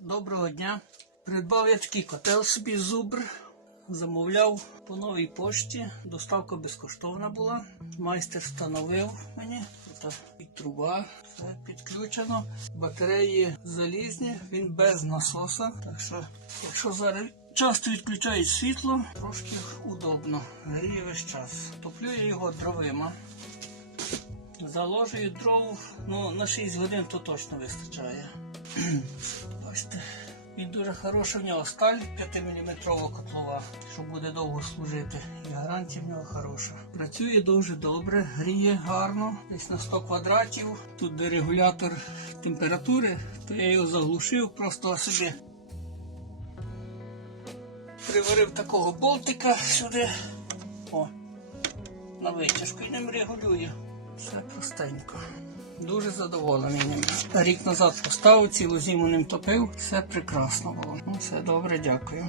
Доброго дня. Придбав я такий котел собі зубр. Замовляв по новій пошті. Доставка безкоштовна була. Майстер встановив мені. Тут і труба, все підключено. Батареї залізні, він без насоса. Так що, якщо зараз часто відключають світло, трошки удобно. Гріє весь час. Топлю я його дровима. Заложую дров, ну на 6 годин то точно вистачає. Бачите, він дуже хороша в нього сталь 5-мм котлова, що буде довго служити. І гарантія в нього хороша. Працює дуже добре, гріє гарно, десь на 100 квадратів. Тут де регулятор температури, то я його заглушив, просто собі приварив такого болтика сюди. О, на витяжку і ним регулюю. Все простенько. Дуже задоволений ним. Рік назад поставив, цілу зиму ним топив, все прекрасно було. Ну, все добре, дякую.